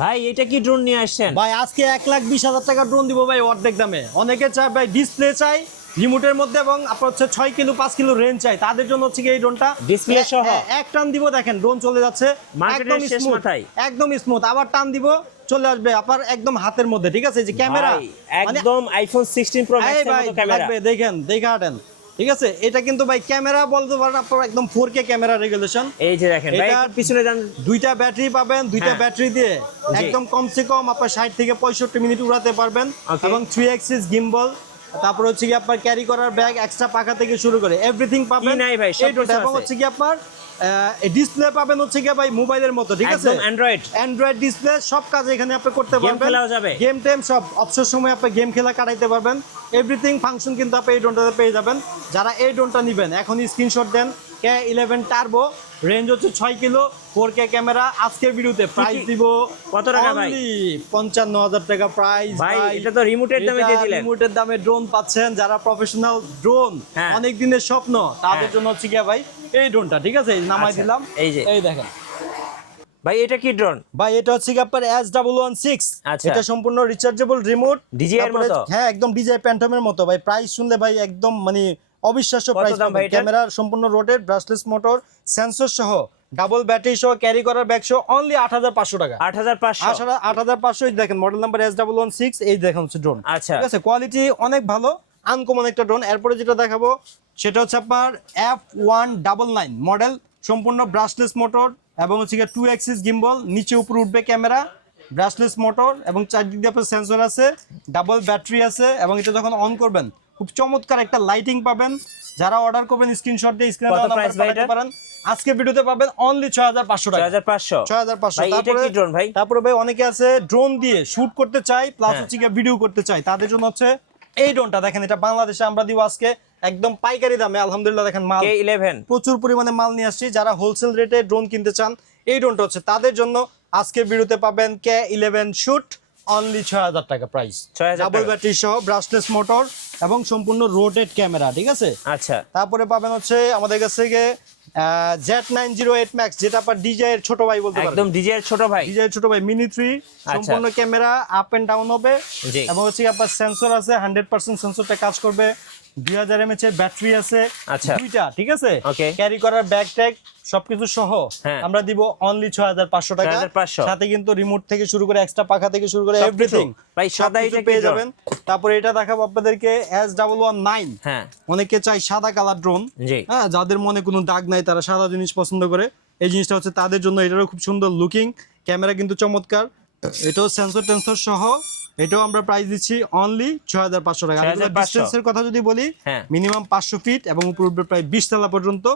ভাই এটা কি ড্রোন নিয়ে আসছেন? ভাই আজকে 1,20,000 টাকা ড্রোন দিব ভাই অর্ধেক দামে। অনেকে চায় ভাই ডিসপ্লে চাই রিমোটের মধ্যে এবং আপনার হচ্ছে 6 কিলো 5 কিলো রেঞ্জ চাই, তাদের জন্য হচ্ছে এই ড্রোনটা ডিসপ্লে সহ এক টান দিব, দেখেন ড্রোন চলে যাচ্ছে একদম স্মুথ, একদম স্মুথ। আবার টান দিব চলে আসবে আপনার একদম হাতের মধ্যে, ঠিক আছে? যে ক্যামেরা একদম আইফোন 16 প্রো ম্যাক্স এর মতো ক্যামেরা লাগবে, দেখেন দেখা হাঁটেন, ঠিক আছে? এটা কিন্তু ভাই ক্যামেরা বলতে পারেন আপনার একদম 4K ক্যামেরা রেগুলেশন। এই যে দেখেন ভাই পিছনে যান, দুইটা ব্যাটারি পাবেন, দুইটা ব্যাটারি দিয়ে একদম কমসে কম আপনার 60 থেকে 65 মিনিট উড়াতে পারবেন এবং 3 অ্যাক্সিস গিম্বল, তারপর হচ্ছে কি আপনার ক্যারি করার ব্যাগ, এক্সট্রা পাখা থেকে শুরু করে এভরিথিং পাবেন। নাই ভাই সব কিছু এবং হচ্ছে কি আপনার ডিসপ্লে পাবেন হচ্ছে কি ভাই মোবাইলের মতো, ঠিক আছে? একদম অ্যান্ড্রয়েড ডিসপ্লে, সব কাজ এখানে আপনি করতে পারবেন, গেম খেলাও যাবে, গেম টাইম সব অবসর সময় আপনি গেম খেলা কাটাইতে পারবেন। এভরিথিং ফাংশন কিন্তু আপনি এই ড্রোনটাতে পেয়ে যাবেন। যারা এই ড্রোনটা নেবেন এখন স্ক্রিনশট দেন, K11 টার্বো, রেঞ্জ হচ্ছে 6 কিলো, 4K ক্যামেরা। আজকের ভিডিওতে প্রাইস দিব কত টাকা ভাই? 55,000 টাকা প্রাইস। ভাই এটা তো রিমোটের দামে দিয়ে দিলেন। রিমোটের দামে ড্রোন পাচ্ছেন। যারা প্রফেশনাল ড্রোন অনেক দিনের স্বপ্ন, তাদের জন্য হচ্ছে কি ভাই এই ড্রোনটা, ঠিক আছে? নামাই দিলাম, এই যে এই দেখেন ভাই এটা কি ড্রোন? ভাই এটা হচ্ছে কি আপনার S116। এটা সম্পূর্ণ রিচার্জেবল রিমোট, ডিজিআই এর মতো। হ্যাঁ একদম ডিজিআই প্যান্টমের মতো। ভাই প্রাইস শুনলে ভাই একদম মানে অবিশ্বাস্য প্রাইস। ক্যামেরার সম্পূর্ণ রোটেট ব্রাশলেস মোটর, সেন্সর সহ, ডাবল ব্যাটারি সহ, ক্যারি করার ব্যাগ সহ অনলি 8,500 টাকা। 8,500 দেখেন মডেল নাম্বার S116। এই দেখেন হচ্ছে ড্রোন, আচ্ছা ঠিক আছে? কোয়ালিটি অনেক ভালো, আনকমন একটা ড্রোন। এরপরে যেটা দেখাবো সেটা হচ্ছে আপনার F199 মডেল, সম্পূর্ণ ব্রাশলেস মোটর এবং হচ্ছে 2 অ্যাক্সিস গিম্বল, নিচে উপরে উঠবে ক্যামেরা, ব্রাশলেস মোটর এবং চারদিক দিয়ে আপনার সেন্সর আছে, ডাবল ব্যাটারি আছে এবং এটা যখন অন করবেন খুব চমৎকার একটা লাইটিং পাবেন। যারা অর্ডার করবেন স্ক্রিনশট দিয়ে স্ক্রিনে দেওয়া নাম্বার পাঠাতে পারেন। আজকে ভিডিওতে পাবেন অনলি 6,500 টাকা। 6,500। তারপরে ভাই অনেকে আছে ড্রোন দিয়ে শুট করতে চাই প্লাস হচ্ছে ভিডিও করতে চাই, তাদের জন্য হচ্ছে এই ড্রোনটা। দেখেন এটা বাংলাদেশে আমরা দিব আজকে একদম পাইকারি দামে, আলহামদুলিল্লাহ। দেখেন মাল K11 প্রচুর পরিমাণে মাল নিয়ে আসছি। যারা হোলসেল রেটে ড্রোন কিনতে চান এই ড্রোনটা হচ্ছে তাদের জন্য। আজকের ভিডিওতে পাবেন K11 শুট অনলি 6,000 টাকা প্রাইস, ডাবল ব্যাটারি সহ, ব্রাশলেস মোটর এবং সম্পূর্ণ রোটেট ক্যামেরা, ঠিক আছে? আচ্ছা তারপরে পাবেন হচ্ছে আমাদের কাছ থেকে Z908 ম্যাক্স, যেটা আপনার ডিজাই এর ছোট ভাই বলতে পারেন। একদম ডিজাই এর ছোট ভাই, ডিজাই এর ছোট ভাই, মিনি 3, সম্পূর্ণ ক্যামেরা আপ এন্ড ডাউন হবে এবং হচ্ছে আপনার সেন্সর আছে, 100% সেন্সরটা কাজ করবে। 2000 mAh এর ব্যাটারি আছে দুইটা, ঠিক আছে? ক্যারি করার ব্যাগ ট্যাগ সবকিছু সহ আমরা দিব অনলি 6,500 টাকা। সাথে কিন্তু রিমোট থেকে শুরু করে এক্সট্রা পাখা থেকে শুরু করে এভরিথিং ভাই সাদা এটা পেয়ে যাবেন। তারপরে এটা দেখাবো আপনাদেরকে S119। অনেকে চাই সাদা কালার ড্রোন, হ্যাঁ, যাদের মনে কোনো দাগ নাই, তারা সাদা জিনিস পছন্দ করে, এই জিনিসটা হচ্ছে তাদের জন্য। এটারও খুব সুন্দর লুকিং, ক্যামেরা কিন্তু চমৎকার, এটাও সেন্সর টেন্সর সহ। এটাও আমরা প্রাইস দিচ্ছি অনলি 6,500 টাকা। ডিসটেন্সের কথা যদি বলি মিনিমাম 500 ফিট এবং উপর উপরে প্রায় 20 তলা পর্যন্ত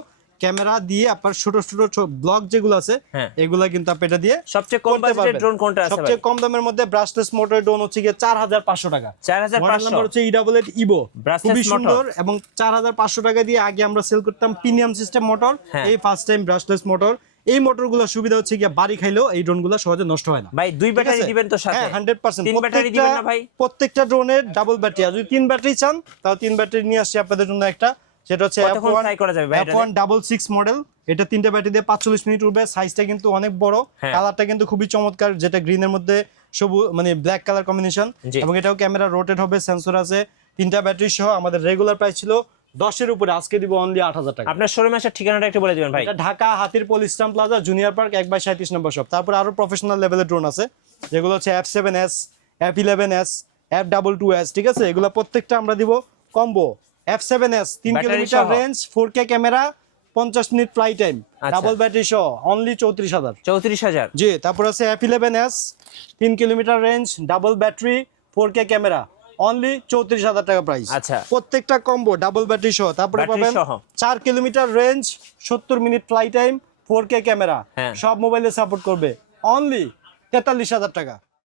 ক্যামেরা দিয়ে আপনার ছোট ছোট ব্লগ যেগুলো আছে এগুলা কিন্তু আপনি এটা দিয়ে সবচেয়ে কম বাজেটের ড্রোন কোনটা আছে? সবচেয়ে কম দামের মধ্যে ব্রাশলেস মোটর ড্রোন হচ্ছে 4,500 টাকা। 4,500 নাম্বার হচ্ছে E88 ইভো, খুবই সুন্দর এবং 4,500 টাকা দিয়ে আগে আমরা সেল করতাম প্রিমিয়াম সিস্টেম মোটর। এই ফার্স্ট টাইম ব্রাশলেস মোটর। এই মোটরগুলোর সুবিধা হচ্ছে বাড়ি খাইলেও এই ড্রোনগুলো সহজে নষ্ট হয় না। ভাই 2 ব্যাটারি দিবেন তো সাথে? 100%। 3 ব্যাটারি দিবেন না ভাই? প্রত্যেকটা ড্রোনের ডাবল ব্যাটারি, আর যদি 3 ব্যাটারি চান তাহলে 3 ব্যাটারি নিয়ে আসছি আপনাদের জন্য একটা, সেটা হচ্ছে F166 মডেল। এটা 3টা ব্যাটারি দিয়ে 45 মিনিট উঠবে। সাইজটা কিন্তু অনেক বড়, কালারটা কিন্তু খুবই চমৎকার, যেটা গ্রিনের মধ্যে সবুজ মানে ব্ল্যাক কালার কম্বিনেশন এবং এটাও ক্যামেরা রোটেট হবে, সেন্সর আছে, 3টা ব্যাটারি সহ। আমাদের রেগুলার প্রাইস ছিল 10 এর উপরে, আজকে দিব অনলি 8,000 টাকা। আপনার শোরুমের ঠিকানাটা একটু বলে দিবেন ভাই। এটা Dhaka Hatirpool eastern plaza junior park 1/37 নম্বর শপ। তারপর আরো প্রফেশনাল লেভেলের ড্রোন আছে যেগুলো হচ্ছে F7S, F11S, F22S, ঠিক আছে? এগুলো প্রত্যেকটা আমরা দিব combo. F7S 3 kilometre range, 4K camera, 50 minute fly time, double battery সহ অনলি 34,000। জি। তারপর আছে F11S 3 kilometre range, double battery, 4K camera, only 34,000 টাকা প্রাইস। আচ্ছা, প্রত্যেকটা কম্বো ডাবল ব্যাটারি সহ। তারপরে পাবেন 4 kilometre range, 70 minute fly time, 4K camera, সব মোবাইলে সাপোর্ট করবে, অনলি 43,000 টাকা।